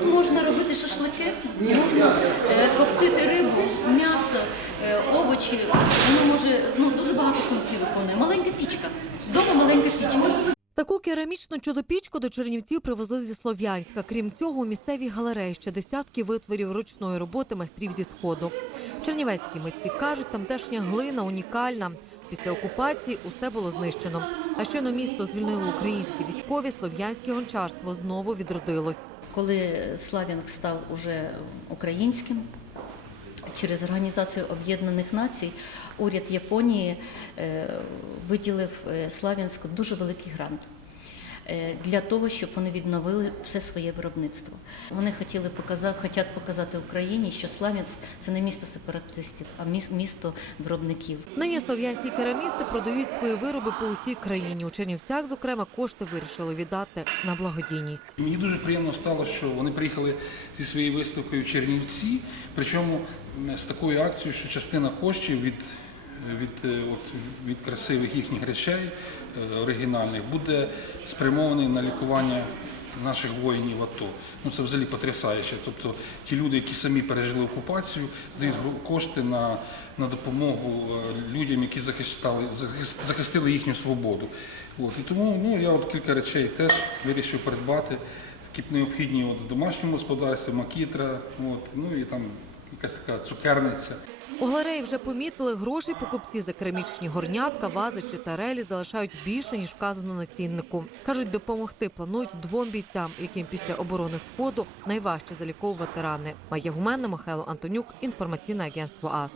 Тут можна робити шашлики, можна е, коптити рибу, м'ясо, е, овочі. Воно може ну, дуже багато функцій виконує. Маленька пічка. Дома маленька пічка. Таку керамічну чудопічку до Чернівців привезли зі Слов'янська. Крім цього, у місцевій галереї ще десятки витворів ручної роботи майстрів зі сходу. Чернівецькі митці кажуть, тамтешня глина унікальна. Після окупації усе було знищено. А щойно місто звільнили українські військові, слов'янське гончарство знову відродилось. Коли Славянг став уже українським, через Організацію Об'єднаних Націй уряд Японії е, виділив е, Славянську дуже великий грант. Е, Для того щоб вони відновили все своє виробництво, вони хотіли показати, хотять показати Україні, що Славянськ це не місто сепаратистів, а міс- місто виробників. Нині слов'янські керамісти продають свої вироби по усій країні. У Чернівцях, зокрема, кошти вирішили віддати на благодійність. Мені дуже приємно стало, що вони приїхали зі своєю виставкою в Чернівці, причому з такою акцією, що частина коштів від, від, е, от, від красивих їхніх речей е, оригінальних буде спрямований на лікування наших воїнів АТО. Ну це взагалі потрясаюче. Тобто ті люди, які самі пережили окупацію, здають кошти на, на допомогу е, людям, які захистили, захис- захистили їхню свободу. От. І тому ну, я от кілька речей теж вирішив придбати. Такі необхідні от, в домашньому господарстві, макітра, от, ну і там якась така цукерниця. У галереї вже помітили, гроші покупці за керамічні горнятка, вази чи тарелі залишають більше, ніж вказано на ціннику. Кажуть, допомогти планують двом бійцям, яким після оборони Сходу найважче заліковувати рани. Має Гуменна, Михайло Антонюк, інформаційне агентство АС.